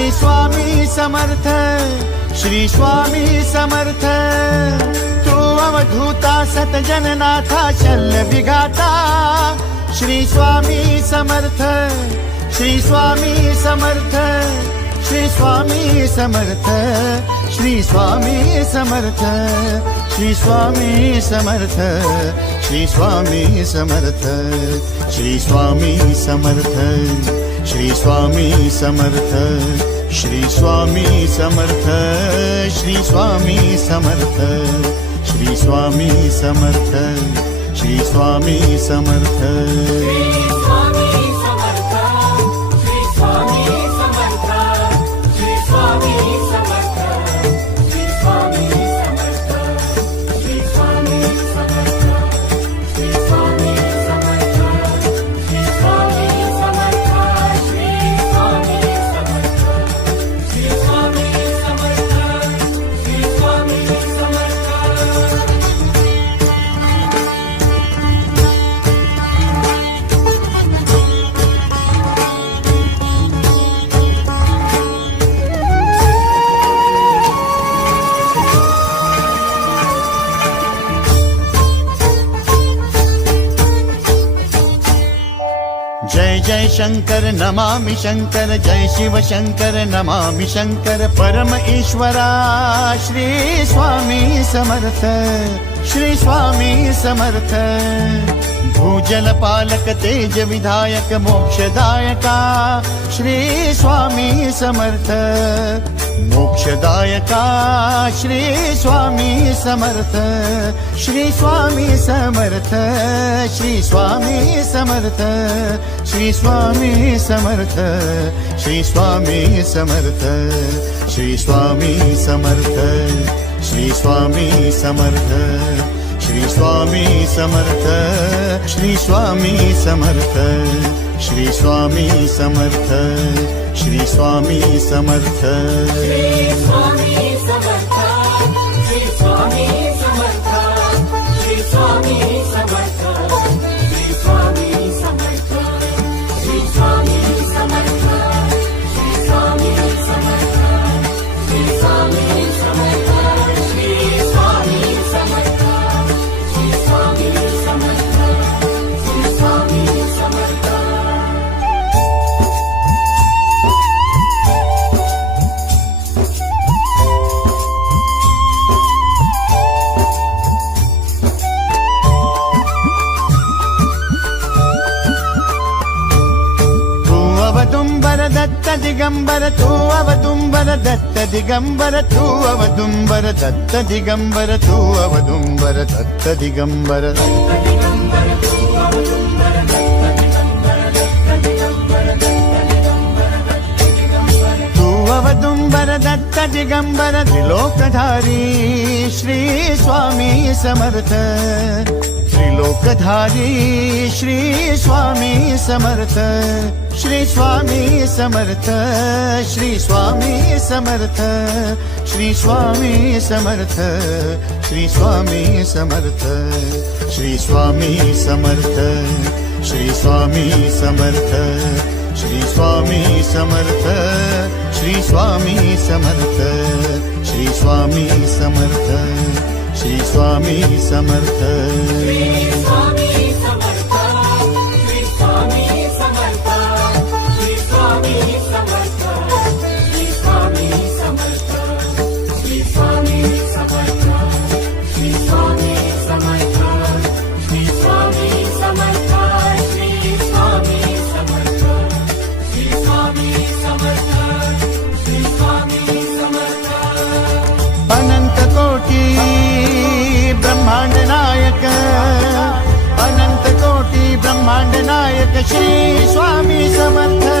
श्री स्वामी समर्थ, श्री स्वामी समर्थ। तू अवधूता सतजननाथा शल्य विघाता, श्री स्वामी समर्थ, श्री स्वामी समर्थ, श्री स्वामी समर्थ, श्री स्वामी समर्थ, श्री स्वामी समर्थ, श्री स्वामी समर्थ, श्री स्वामी समर्थ, श्री स्वामी समर्थ, श्री स्वामी समर्थ, श्री स्वामी समर्थ, श्री स्वामी समर्थ, श्री स्वामी समर्थ। जय जय शंकर नमामि शंकर, जय शिव शंकर नमामि शंकर। परम ईश्वरा श्री स्वामी समर्थ, श्री स्वामी समर्थ। भूजल पालक तेज विधायक मोक्षदायका, श्री स्वामी समर्थ। मोक्षदायका श्री स्वामी समर्थ, श्री स्वामी समर्थ, श्री स्वामी समर्थ, श्री स्वामी समर्थ, श्री स्वामी समर्थ, श्री स्वामी समर्थ, श्री स्वामी समर्थ, श्री स्वामी समर्थ, श्री स्वामी समर्थ, श्री स्वामी समर्थ, श्री स्वामी समर्थ। श्री स्वामी समर्थ, श्री स्वामी समर्थ, श्री स्वामी समर्थ, श्री स्वामी समर्थ, श्री स्वामी समर्थ, श्री स्वामी समर्थ, श्री स्वामी समर्थ, श्री स्वामी समर्थ, श्री स्वामी समर्थ, श्री स्वामी समर्थ। अवदुम्बर दत्त दिगंबर, तू अवदुम्बर दत्त दिगंबर, तू अवदुम्बर दत्त दिगंबर, तू अवदुम्बर दत्त दिगंबर। तू अवदुम्बर दत्त दिगंबर, त्रिलोकधारी श्री स्वामी समर्थ। त्रिलोकधारी श्री स्वामी समर्थ, श्री स्वामी समर्थ, श्री स्वामी समर्थ, श्री स्वामी समर्थ, श्री स्वामी समर्थ, श्री स्वामी समर्थ, श्री स्वामी समर्थ, श्री स्वामी समर्थ, श्री स्वामी समर्थ, श्री स्वामी समर्थ, श्री स्वामी समर्थ। श्री स्वामी समर्थ, श्री स्वामी समर्थ, श्री स्वामी समर्थ, श्री स्वामी समर्थ, श्री स्वामी समर्थ, श्री स्वामी समर्थ, श्री स्वामी समर्थ, श्री स्वामी समर्थ, श्री स्वामी समर्थ, श्री स्वामी समर्थ। अनंत कोटी ब्रह्मांड नायक, अनंत कोटी ब्रह्मांड नायक श्री स्वामी समर्थ।